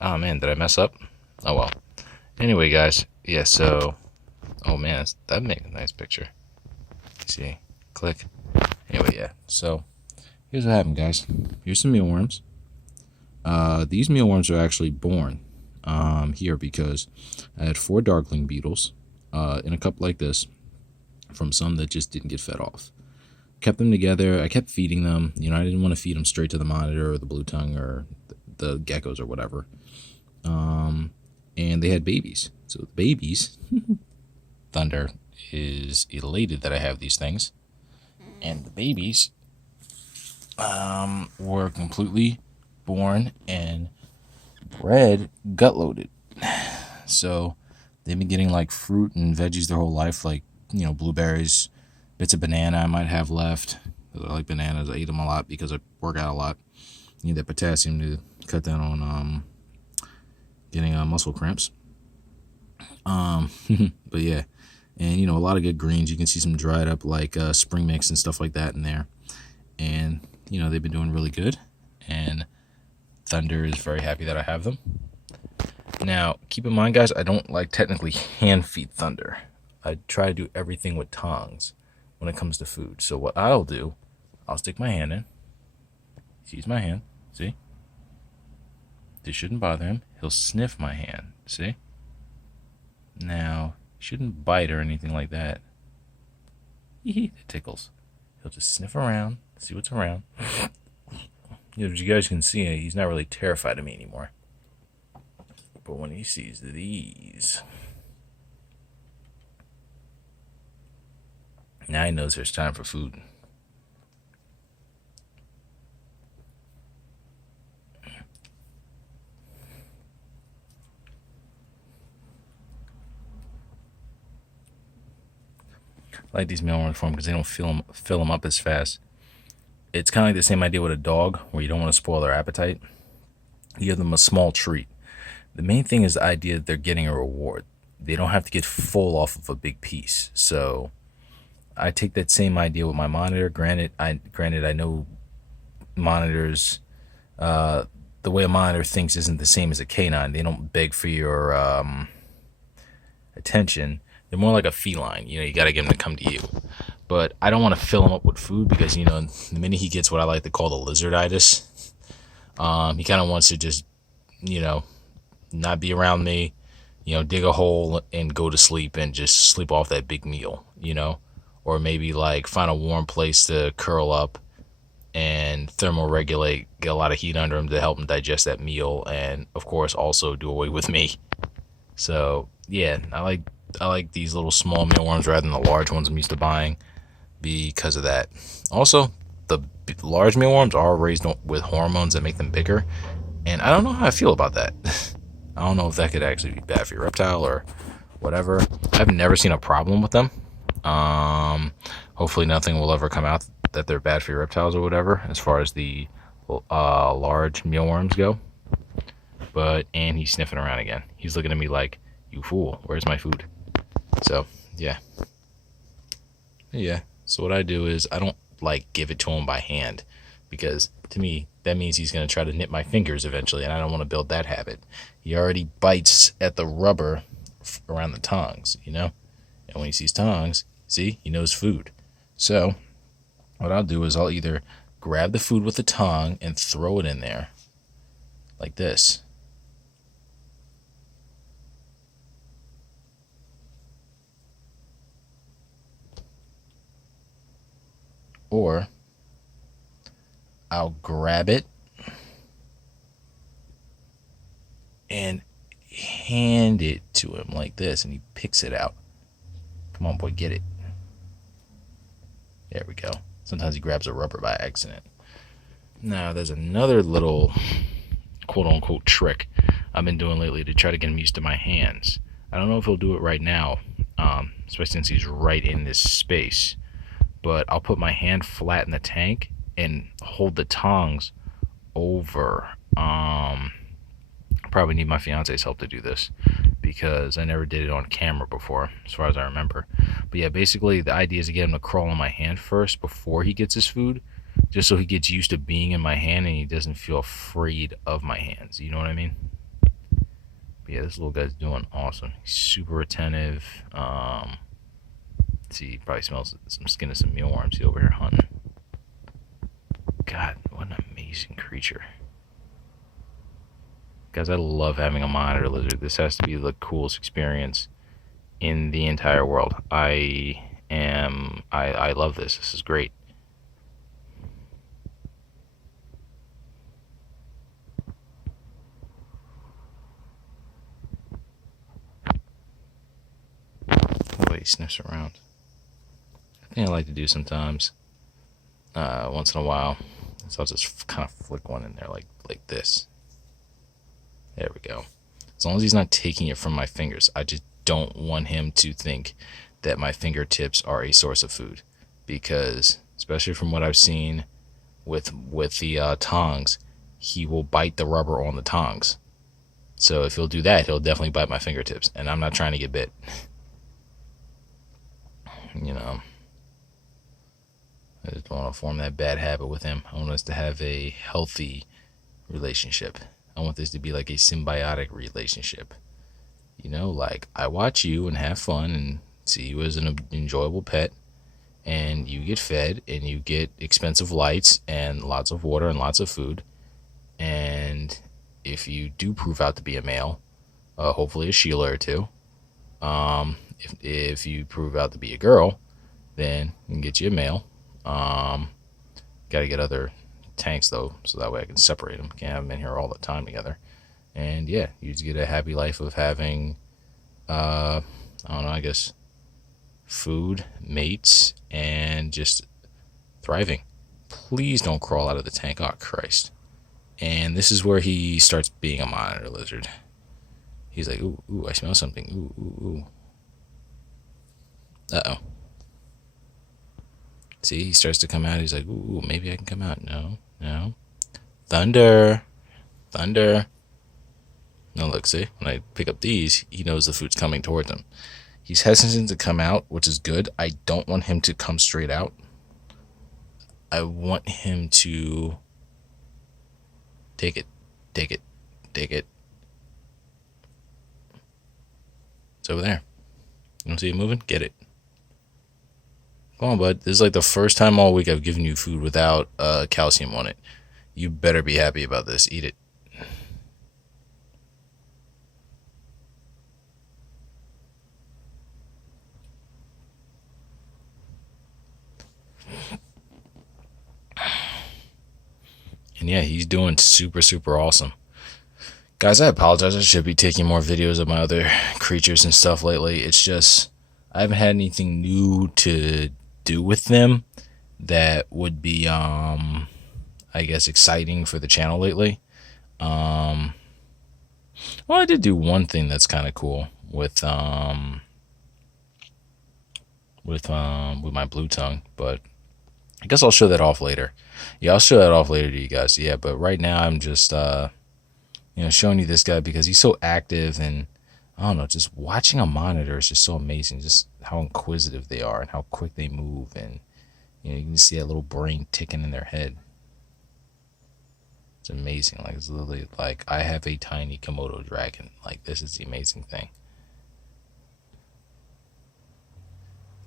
Oh man, did I mess up? Oh well. Anyway, guys. Yeah. So, oh man, that makes a nice picture. See, click. Anyway, yeah. So here's what happened, guys. Here's some mealworms. These mealworms are actually born here because I had 4 darkling beetles in a cup like this from some that just didn't get fed off. Kept them together. I kept feeding them. You know, I didn't want to feed them straight to the monitor or the blue tongue or the geckos or whatever. And they had babies. So the babies, Thunder is elated that I have these things. And the babies were completely born and bred gut loaded. So they've been getting like fruit and veggies their whole life, like, you know, blueberries, bits of banana I might have left. I like bananas. I eat them a lot because I work out a lot. You need that potassium to cut down on getting muscle cramps. But yeah, and you know, a lot of good greens. You can see some dried up like spring mix and stuff like that in there. And you know, they've been doing really good. And Thunder is very happy that I have them. Now, keep in mind, guys, I don't like technically hand feed Thunder. I try to do everything with tongs when it comes to food. So what I'll do, I'll stick my hand in. Sees my hand. See? This shouldn't bother him. He'll sniff my hand. See? Now, he shouldn't bite or anything like that. It tickles. He'll just sniff around, see what's around. You know, as you guys can see, he's not really terrified of me anymore. But when he sees these, now he knows there's time for food. I like these mealworms for them because they don't fill them up as fast. It's kind of like the same idea with a dog, where you don't want to spoil their appetite. You give them a small treat. The main thing is the idea that they're getting a reward. They don't have to get full off of a big piece. So I take that same idea with my monitor. Granted, I know monitors, the way a monitor thinks isn't the same as a canine. They don't beg for your attention. They're more like a feline. You know, you got to get them to come to you. But I don't want to fill him up with food because, you know, the minute he gets what I like to call the lizarditis, he kind of wants to just, you know, not be around me, you know, dig a hole and go to sleep and just sleep off that big meal, you know, or maybe like find a warm place to curl up and thermoregulate, get a lot of heat under him to help him digest that meal, and of course also do away with me. So yeah, I like these little small mealworms rather than the large ones I'm used to buying because of that. Also, the large mealworms are raised with hormones that make them bigger, and I don't know how I feel about that. I don't know if that could actually be bad for your reptile or whatever. I've never seen a problem with them. Hopefully nothing will ever come out that they're bad for your reptiles or whatever, as far as the large mealworms go. And he's sniffing around again. He's looking at me like, you fool, where's my food? So, yeah. Yeah. So what I do is I don't like give it to him by hand, because to me that means he's going to try to nip my fingers eventually, and I don't want to build that habit. He already bites at the rubber around the tongs, you know? And when he sees tongs, see, he knows food. So what I'll do is I'll either grab the food with the tongue and throw it in there like this. Or I'll grab it and hand it to him like this, and he picks it out. Come on, boy, get it. There we go. Sometimes he grabs a rubber by accident. Now, there's another little quote-unquote trick I've been doing lately to try to get him used to my hands. I don't know if he'll do it right now, especially since he's right in this space. But I'll put my hand flat in the tank and hold the tongs over. Probably need my fiance's help to do this because I never did it on camera before, as far as I remember. But yeah, basically the idea is to get him to crawl on my hand first before he gets his food, just so he gets used to being in my hand and he doesn't feel afraid of my hands. You know what I mean? But yeah, this little guy's doing awesome. He's super attentive. See, he probably smells some skin of some mealworms. He's over here hunting. God, what an amazing creature. Guys, I love having a monitor lizard. This has to be the coolest experience in the entire world. I love this. This is great. The way he sniffs around. I think I like to do sometimes. Once in a while. So I'll just kind of flick one in there like this. There we go. As long as he's not taking it from my fingers. I just don't want him to think that my fingertips are a source of food, because especially from what I've seen with the tongs, he will bite the rubber on the tongs. So if he'll do that, he'll definitely bite my fingertips, and I'm not trying to get bit. You know, I just don't want to form that bad habit with him. I want us to have a healthy relationship. I want this to be like a symbiotic relationship. You know, like I watch you and have fun and see you as an enjoyable pet, and you get fed and you get expensive lights and lots of water and lots of food. And if you do prove out to be a male, hopefully a Sheila or two. If you prove out to be a girl, then we can get you a male. Got to get other tanks though, so that way I can separate them. Can't have them in here all the time together. And yeah, you just get a happy life of having, I don't know, I guess, food, mates, and just thriving. Please don't crawl out of the tank. Oh, Christ. And this is where he starts being a monitor lizard. He's like, ooh, ooh, I smell something. Ooh, ooh, ooh. Uh-oh. See, he starts to come out. He's like, ooh, maybe I can come out. No, no. Thunder. Thunder. No, look, see? When I pick up these, he knows the food's coming towards him. He's hesitant to come out, which is good. I don't want him to come straight out. I want him to take it, take it, take it. It's over there. You don't see it moving? Get it. Come on, bud. This is like the first time all week I've given you food without calcium on it. You better be happy about this. Eat it. And yeah, he's doing super, super awesome. Guys, I apologize. I should be taking more videos of my other creatures and stuff lately. It's just, I haven't had anything new to do with them that would be, I guess, exciting for the channel lately. Well, I did do one thing that's kind of cool with my blue tongue, but I guess I'll show that off later. Yeah, I'll show that off later to you guys. Yeah, but right now I'm just, showing you this guy because he's so active, and I don't know, just watching a monitor is just so amazing. Just how inquisitive they are and how quick they move, and you can see that little brain ticking in their head. It's amazing. Like, it's literally like I have a tiny Komodo dragon. Like, this is the amazing thing.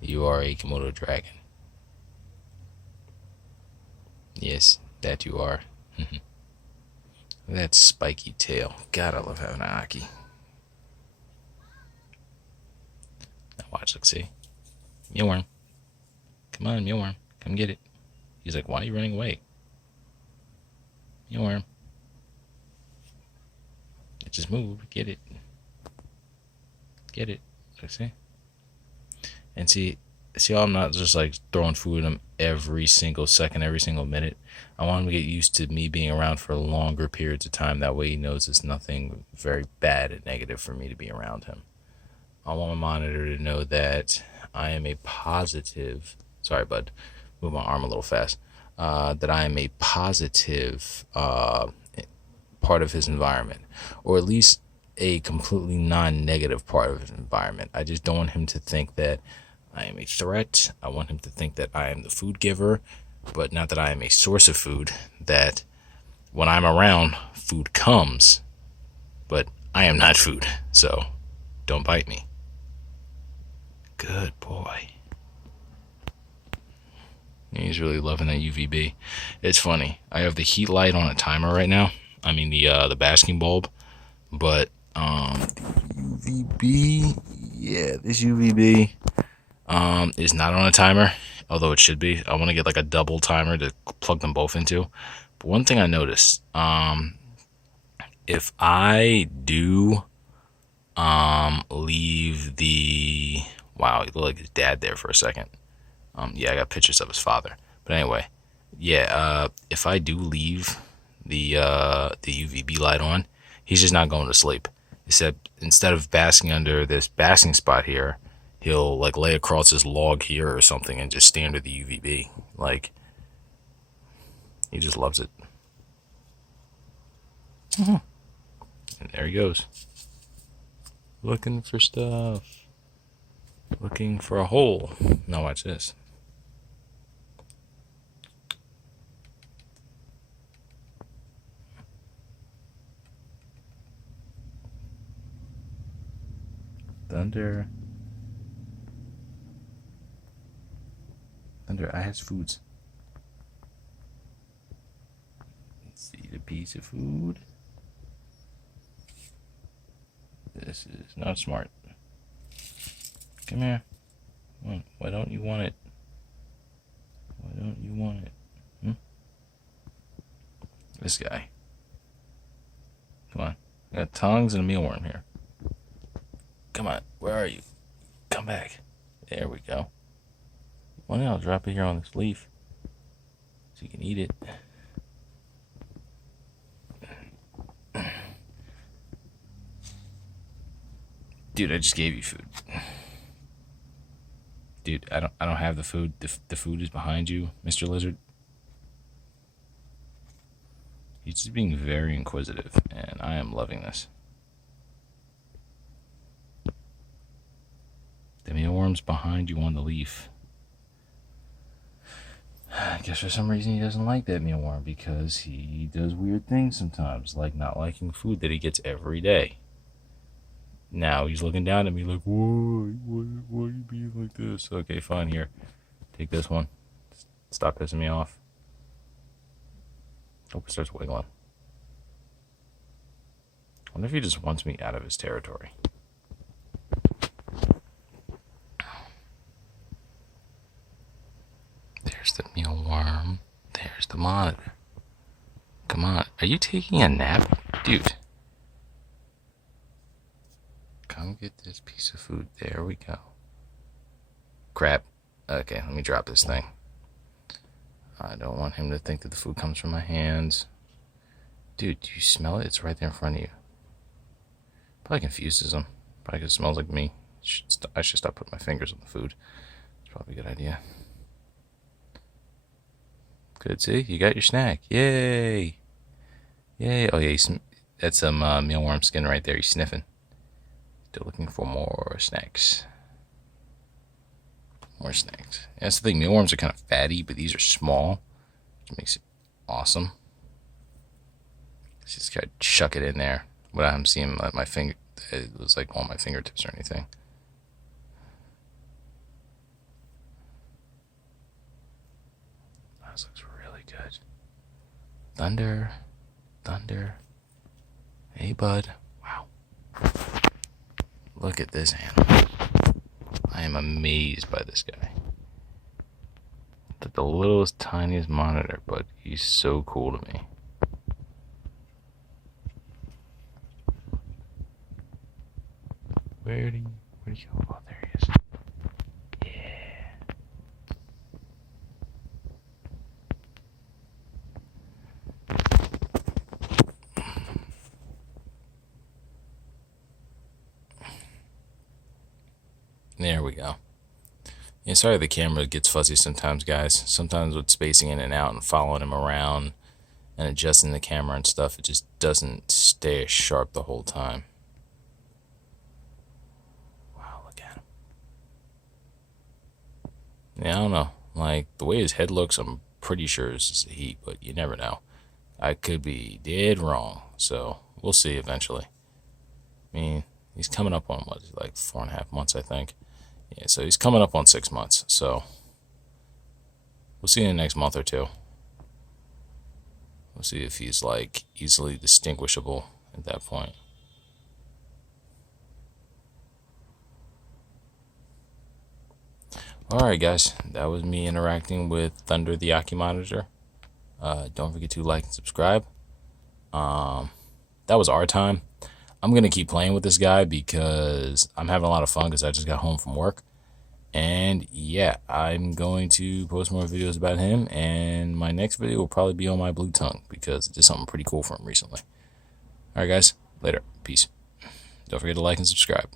You are a Komodo dragon. Yes, that you are. That spiky tail. God, I love having an Ackie. Now watch, look, see? Mealworm. Come on, mealworm. Come get it. He's like, why are you running away? Mealworm. Just move. Get it. Get it. Look, see? And see how I'm not just like throwing food at him every single second, every single minute. I want him to get used to me being around for longer periods of time. That way he knows it's nothing very bad and negative for me to be around him. I want my monitor to know that I am a positive, sorry bud, move my arm a little fast, that I am a positive part of his environment, or at least a completely non-negative part of his environment. I just don't want him to think that I am a threat. I want him to think that I am the food giver, but not that I am a source of food, that when I'm around, food comes, but I am not food, so don't bite me. Good boy. He's really loving that UVB. It's funny. I have the heat light on a timer right now. I mean the basking bulb, but UVB. Yeah, this UVB is not on a timer, although it should be. I want to get like a double timer to plug them both into. But one thing I noticed, if I do leave the wow, he looked like his dad there for a second. Yeah, I got pictures of his father. But anyway, yeah, if I do leave the UVB light on, he's just not going to sleep. Except instead of basking under this basking spot here, he'll like lay across this log here or something and just stay under the UVB. Like, he just loves it. And there he goes. Looking for stuff. Looking for a hole. Now watch this. Thunder. Thunder, I has foods. Let's see the piece of food. This is not smart. Come here. Come on. Why don't you want it? Why don't you want it? This guy. Come on. I got tongs and a mealworm here. Come on. Where are you? Come back. There we go. Well, I'll drop it here on this leaf so you can eat it. Dude, I just gave you food. Dude, I don't have the food. The food is behind you, Mr. Lizard. He's just being very inquisitive, and I am loving this. The mealworm's behind you on the leaf. I guess for some reason he doesn't like that mealworm because he does weird things sometimes, like not liking food that he gets every day. Now he's looking down at me like, why are you being like this? Okay, fine, here. Take this one. Stop pissing me off. Hope it starts wiggling. I wonder if he just wants me out of his territory. There's the mealworm. There's the monitor. Come on. Are you taking a nap? Dude. Come get this piece of food. There we go. Crap. Okay, let me drop this thing. I don't want him to think that the food comes from my hands. Dude, do you smell it? It's right there in front of you. Probably confuses him. Probably because it smells like me. I should stop putting my fingers on the food. It's probably a good idea. Good, see? You got your snack. Yay! Yay! Oh, yeah, that's some mealworm skin right there. He's sniffing. Still looking for more snacks. More snacks. Yeah, that's the thing. Mealworms are kind of fatty, but these are small, which makes it awesome. Just gotta chuck it in there without him seeing my finger. It was like on my fingertips or anything. This looks really good. Thunder. Thunder. Hey, bud. Wow. Look at this animal. I am amazed by this guy. The littlest, tiniest monitor, but he's so cool to me. Where'd he go? Oh, there he is. There we go. Yeah, sorry the camera gets fuzzy sometimes, guys. Sometimes with spacing in and out and following him around and adjusting the camera and stuff, it just doesn't stay as sharp the whole time. Wow, look at him. Yeah, I don't know. Like, the way his head looks, I'm pretty sure it's just the heat, but you never know. I could be dead wrong, so we'll see eventually. I mean, he's coming up on what, like 4.5 months, I think. Yeah, so he's coming up on 6 months. So we'll see in the next month or two. We'll see if he's like easily distinguishable at that point. Alright guys, that was me interacting with Thunder the Ackie monitor. Don't forget to like and subscribe. That was our time. I'm going to keep playing with this guy because I'm having a lot of fun because I just got home from work. And yeah, I'm going to post more videos about him, and my next video will probably be on my blue tongue because I did something pretty cool for him recently. Alright guys, later. Peace. Don't forget to like and subscribe.